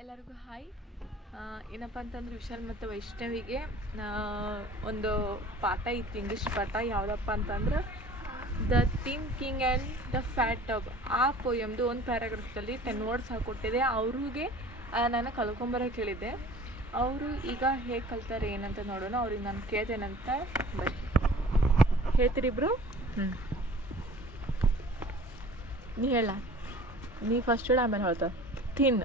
ಎಲ್ಲರಿಗೂ ಹಾಯ್. ಏನಪ್ಪ ಅಂತಂದ್ರೆ ವಿಶಾಲ್ ಮತ್ತು ವೈಷ್ಣವಿಗೆ ಒಂದು ಪಾಠ ಇತ್ತು ಇಂಗ್ಲೀಷ್ ಪಾಠ. ಯಾವುದಪ್ಪ ಅಂತಂದ್ರೆ the thinking and the fat tub ಆ ಪೊಯಮ್ದು ಒಂದು ಪ್ಯಾರಾಗ್ರಾಫ್ದಲ್ಲಿ ಟೆನ್ ವರ್ಡ್ಸ್ ಹಾಕ್ಕೊಟ್ಟಿದೆ ಅವ್ರಿಗೆ ನಾನು ಕಲ್ಕೊಂಬರೋಕೆ ಹೇಳಿದ್ದೆ. ಅವರು ಈಗ ಹೇಗೆ ಕಲ್ತಾರೆ, ಏನಂತ ನೋಡೋಣ. ಅವ್ರಿಗೆ ನಾನು ಕೇಳ್ತೇನಂತ ಬನ್ನಿ. ಹೇಳ್ತೀರಿ ಇಬ್ರು? ಹ್ಞೂ ನೀ ಹೇಳ. ನೀ ಫಸ್ಟ್ ಹೇಳ, ಆಮೇಲೆ ಹೇಳ್ತ ಥಿನ್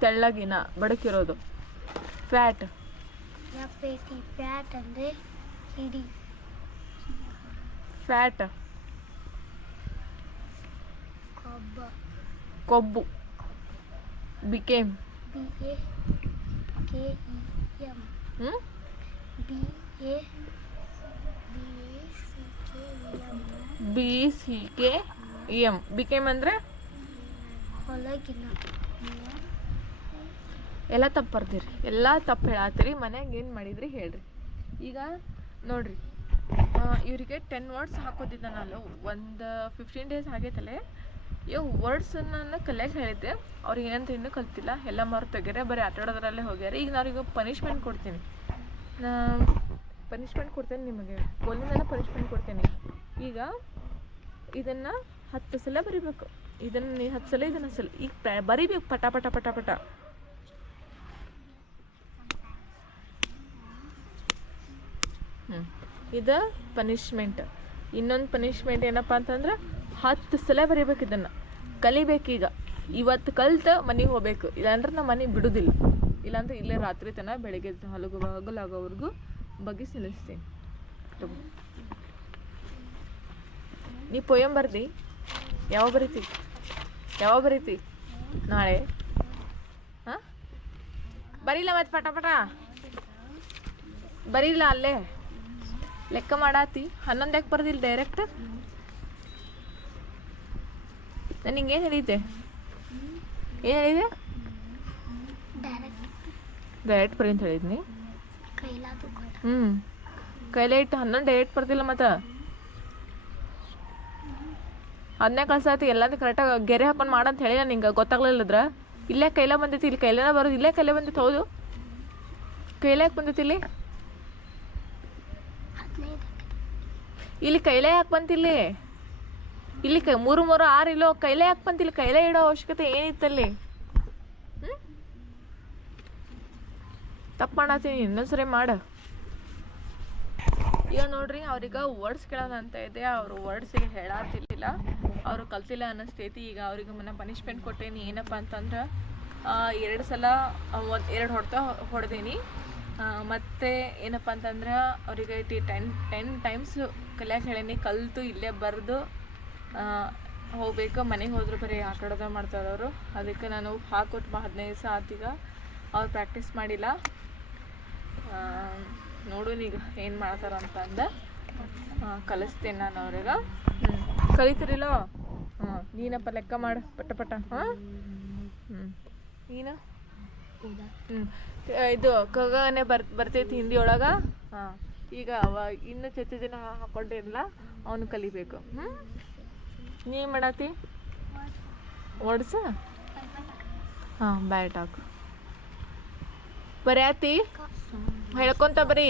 ತೆಳ್ಳಗಿನ ಬಡಕಿರೋದು. ಫ್ಯಾಟ್ ಫ್ಯಾಟ್ ಅಂದರೆ ಹಿಡಿ. ಫ್ಯಾಟ್ ಕೊಬ್ಬ. ಕೊಬ್ಬು. Became B A K E M ಹ್ಞೂ B A B A C K E M became ಅಂದರೆ? ಎಲ್ಲ ತಪ್ಪು ಬರ್ದಿರಿ. ಎಲ್ಲ ತಪ್ಪು ಹೇಳತ್ತೀರಿ ಮನ್ಯಾಗ ಏನು ಮಾಡಿದ್ರಿ ಹೇಳ್ರಿ. ಈಗ ನೋಡ್ರಿ ಇವರಿಗೆ ಟೆನ್ ವರ್ಡ್ಸ್ ಹಾಕೋತಿದ್ದೆ ನಾನು ಒಂದು ಫಿಫ್ಟೀನ್ ಡೇಸ್ ಆಗೈತಲ್ಲೇ ಇವು ವರ್ಡ್ಸನ್ನ ಕಲಿಯಕ್ಕೆ ಹೇಳಿದ್ದೆ. ಅವ್ರಿಗೆ ಏನಂತ ಇನ್ನೂ ಕಲ್ತಿಲ್ಲ. ಎಲ್ಲ ಮಾರು ತೆಗೆರೆ ಬರೀ ಆಟ ಆಡೋದ್ರಲ್ಲೇ ಹೋಗ್ಯಾರ. ಈಗ ನಾವೀಗ ಪನಿಷ್ಮೆಂಟ್ ಕೊಡ್ತೀನಿ. ನಾ ಪನಿಷ್ಮೆಂಟ್ ಕೊಡ್ತೇನೆ ನಿಮಗೆ. ಗೋಲಿಂದನೇ ಪನಿಷ್ಮೆಂಟ್ ಕೊಡ್ತೇನೆ. ಈಗ ಇದನ್ನು ಹತ್ತು ಸಲ ಬರಿಬೇಕು ಇದನ್ನು ನೀ ಹತ್ತು ಸಲ ಇದನ್ನು ಸಲ ಈಗ ಬರಿಬೇಕು ಪಟ ಪಟ ಪಟ ಪಟ ಹ್ಞೂ ಇದು ಪನಿಷ್ಮೆಂಟ್ ಇನ್ನೊಂದು ಪನಿಷ್ಮೆಂಟ್ ಏನಪ್ಪ ಅಂತಂದ್ರೆ ಹತ್ತು ಸಲ ಬರಿಬೇಕು ಇದನ್ನು ಕಲಿಬೇಕೀಗ ಇವತ್ತು ಕಲ್ತು ಮನೆಗೆ ಹೋಗ್ಬೇಕು ಇಲ್ಲಾಂದ್ರೆ ನಮ್ಮ ಮನೆ ಬಿಡುದಿಲ್ಲ ಇಲ್ಲಾಂದ್ರೆ ಇಲ್ಲೇ ರಾತ್ರಿ ತನಕ ಬೆಳಗ್ಗೆ ಹಲಗು ಹಗಲಾಗೋವರೆಗೂ ಬಗ್ಗೆ ನಿಲ್ಲಿಸ್ತೀನಿ ತಗೋ ನೀ ಪೊಯಮ್ ಬರ್ದಿ? ಯಾವ ಬರೀತಿ? ಯಾವ ಬರೀತಿ? ನಾಳೆ? ಹಾಂ? ಬರೀಲ್ಲ ಮತ್ತೆ ಪಟ ಪಟ. ಬರೀಲ್ಲ ಅಲ್ಲೇ. ಲೆಕ್ಕ ಮಾಡಾತಿ. ಹನ್ನೊಂದು ಯಾಕೆ ಬರ್ದಿಲ್ಲ ಡೈರೆಕ್ಟ್ ನಾನು ಏನು ಹೇಳಿದ್ದೆ? ಏನು ಹೇಳಿದೆ ಡೈರೆಕ್ಟ್ ಡೈರೆಕ್ಟ್ ಬರೀ ಅಂತ ಹೇಳಿದ್ನಿ. ಹ್ಞೂ ಕೈಲೇ ಇಟ್ಟು ಹನ್ನೊಂದು ಡೈರೆಕ್ಟ್ ಬರ್ದಿಲ್ಲ ಮತ್ತು? ಅದನ್ನೇ ಕಳ್ಸಾತಿ ಎಲ್ಲದೂ ಕರೆಕ್ಟಾಗಿ ಗೆರೆ ಹಾಕೊಂಡು ಮಾಡಂತ ನಾನು ನಿಂಗೆ ಗೊತ್ತಾಗ್ಲಿಲ್ಲದ್ರ? ಇಲ್ಲೇ ಕೈಲೇ ಬಂದಿತ್ತು ಇಲ್ಲಿ ಕೈಲೇನ ಬರೋದು, ಇಲ್ಲೇ ಕೈಲೇ ಬಂದೈತಿ, ಹೌದು? ಕೈಲೇ ಬಂದೈತಿ ಇಲ್ಲಿ? ಇಲ್ಲಿ ಕೈಲೇ ಯಾಕೆ ಬಂತಿಲ್ಲಿ ಇಲ್ಲಿ? ಕೈ, ಮೂರು ಮೂರು ಆರು ಇಲ್ಲೋ, ಕೈಲೇ ಯಾಕೆ ಬಂತಿಲ್ಲ ಕೈಲೇ ಇಡೋ ಅವಶ್ಯಕತೆ ಏನಿತ್ತಲ್ಲಿ ಹ್ಞೂ ತಪ್ಪು ಮಾಡತ್ತೀನಿ, ಇನ್ನೊಂದ್ಸರಿ ಮಾಡ. ಈಗ ನೋಡ್ರಿ, ಅವ್ರಿಗೆ ವರ್ಡ್ಸ್ ಕೇಳೋಣ ಅಂತ ಇದೆ, ಅವರು ವರ್ಡ್ಸಿಗೆ ಹೇಳತ್ತಿರ್ಲಿಲ್ಲ ಅವರು ಕಲ್ತಿಲ್ಲ ಅನ್ನಿಸ್ತೈತಿ ಈಗ ಅವ್ರಿಗೆ ಮನೆ ಪನಿಷ್ಮೆಂಟ್ ಕೊಟ್ಟೇನಿ ಏನಪ್ಪ ಅಂತಂದ್ರೆ ಎರಡು ಸಲ ಒಂದು ಎರಡು ಹೊಡ್ತಾ ಹೊಡೆದೀನಿ. ಮತ್ತು ಏನಪ್ಪ ಅಂತಂದ್ರೆ ಅವರಿಗೆ ಟಿ ಟೆನ್ ಟೆನ್ ಟೈಮ್ಸ್ ಕಲಿಯಕ್ಕೆ ಹೇಳೀನಿ ಕಲಿತು ಇಲ್ಲೇ ಬರೆದು ಹೋಗ್ಬೇಕು ಮನೆಗೆ ಹೋದ್ರೆ ಬರೀ ಆಟಾಡೋದ ಮಾಡ್ತಾರೆ ಅವರು. ಅದಕ್ಕೆ ನಾನು ಹಾಕೊಟ್ಟು ಹದಿನೈದು ದಿವಸ ಆತೀಗ ಅವ್ರು ಪ್ರಾಕ್ಟೀಸ್ ಮಾಡಿಲ್ಲ. ಈಗ ಏನು ಮಾಡ್ತಾರ ಅಂತ ಅಂದ. ಆ, ಕಲಿಸ್ತೇನೆ ನಾನು ಅವ್ರಿಗೆ. ಕಲಿತಿರಿಲ್ಲ ಹಾಂ ನೀನಪ್ಪ ಲೆಕ್ಕ ಮಾಡು ಪಟ ಪಟ. ಹಾಂ? ಹ್ಞೂ ನೀನು? ಹ್ಞೂ ಇದು ಕಗನೆ ಬರ್ ಬರ್ತೈತಿ ಹಿಂದಿ ಒಳಗೆ? ಹಾಂ. ಈಗ ಅವ ಇನ್ನು ಚಚ್ಚ ಜನ ಹಾಕೊಂಡಿರಲ್ಲ ಅವನು ಕಲಿಬೇಕು. ಹ್ಞೂ ನೀ ಮಾಡತಿ? ಮಾಡತ್ತಿ ಓಡ್ಸ? ಹಾಂ ಬಾಯ್ ಟಾಕ್. ಬರ್ಯಾತಿ ಹೇಳ್ಕೊಂತ ಬರೀ.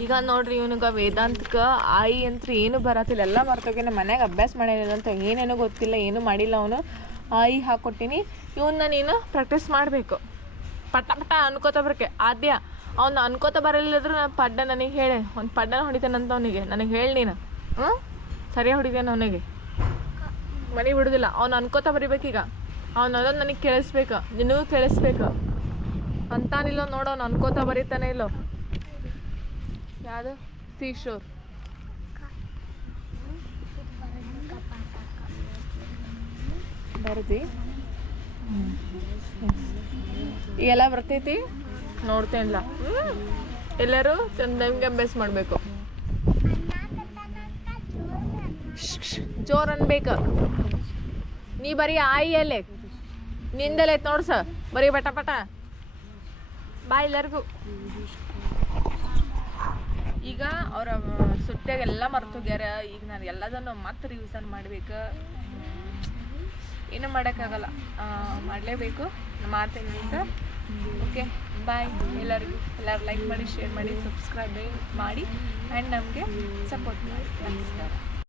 ಈಗ ನೋಡ್ರಿ ಇವನಿಗೆ ವೇದಾಂತಕ್ಕೆ ಆಯಿ ಅಂತ ಏನು ಬರತ್ತಿಲ್ಲ. ಎಲ್ಲ ಮರ್ತೋಗಿ ನಮ್ಮ ಅಭ್ಯಾಸ ಮಾಡಿಲ್ಲ ಅಂತ ಏನೇನೋ ಗೊತ್ತಿಲ್ಲ, ಏನು ಮಾಡಿಲ್ಲ ಅವನು. ಆಯಿ ಹಾಕೊಟ್ಟಿನಿ. ಇವನ್ನ ನೀನು ಪ್ರಾಕ್ಟೀಸ್ ಮಾಡಬೇಕು. ಪಟ ಪಟ ಅನ್ಕೋತ ಬರಕ್ಕೆ ಆದ್ಯ, ಅವ್ನು ಅನ್ಕೋತ ಬರಲಿಲ್ಲದ್ರು ನಾನು ಪಡ್ಡ ನನಗೆ ಹೇಳಿ. ಒಂದು ಪಡ್ಡನ ಹೊಡಿತೇನಂತ ಅವನಿಗೆ. ನನಗೆ ಹೇಳಿ ನೀನು. ಹ್ಞೂ ಸರಿಯಾಗಿ ಹೊಡಿತೇನೆ ಅವನಿಗೆ? ಮನೆ ಬಿಡೋದಿಲ್ಲ. ಅವ್ನು ಅನ್ಕೋತ ಬರಿಬೇಕೀಗ. ಅವ್ನು ಅದನ್ನು ನನಗೆ ಕೇಳಿಸ್ಬೇಕು. ನಿನಗೂ ಕೇಳಿಸ್ಬೇಕು. ಅಂತಾನಿಲ್ಲ ನೋಡೋ, ಅವ್ನು ಅನ್ಕೋತ ಬರೀತಾನೆ ಇಲ್ಲೋ. ಯಾವುದು ಸೀಶೋರ್. ಬರ್ದಿ. ಎಲ್ಲ ಬರ್ತೈತಿ? ನೋಡ್ತೇನಿಲ್ಲ ಎಲ್ಲರೂ ಚಂದಂಗೆ ಅಭ್ಯಾಸ ಮಾಡಬೇಕು. ಜೋರ್ ಅನ್ಬೇಕು. ನೀ ಬರೀ ಆಯಿ ಅಲ್ಲೇ ನಿಂದಲೇ ನೋಡ್ಸ ಬರೀ ಪಟ ಪಟ. ಬಾಯ್ ಎಲ್ಲರಿಗೂ. ಈಗ ಅವ್ರ ಸುಟ್ಟಾಗ ಎಲ್ಲ ಮರ್ತೋಗ್ಯಾರ. ಈಗ ನಾನು ಎಲ್ಲದನ್ನು ಮತ್ತೆ ರಿವಿಸನ್ ಮಾಡ್ಬೇಕು. ಏನು ಮಾಡೋಕ್ಕಾಗಲ್ಲ. ಮಾಡಲೇಬೇಕು. ಮಾಡ್ತೀನಿ ಅಂತ ಓಕೆ ಬಾಯ್ ಎಲ್ಲರಿಗೂ, ಎಲ್ಲರೂ ಲೈಕ್ ಮಾಡಿ ಶೇರ್ ಮಾಡಿ ಸಬ್ಸ್ಕ್ರೈಬ್ ಮಾಡಿ ಆ್ಯಂಡ್ ನಮಗೆ ಸಪೋರ್ಟ್ ಮಾಡಿ. ನಮಸ್ಕಾರ.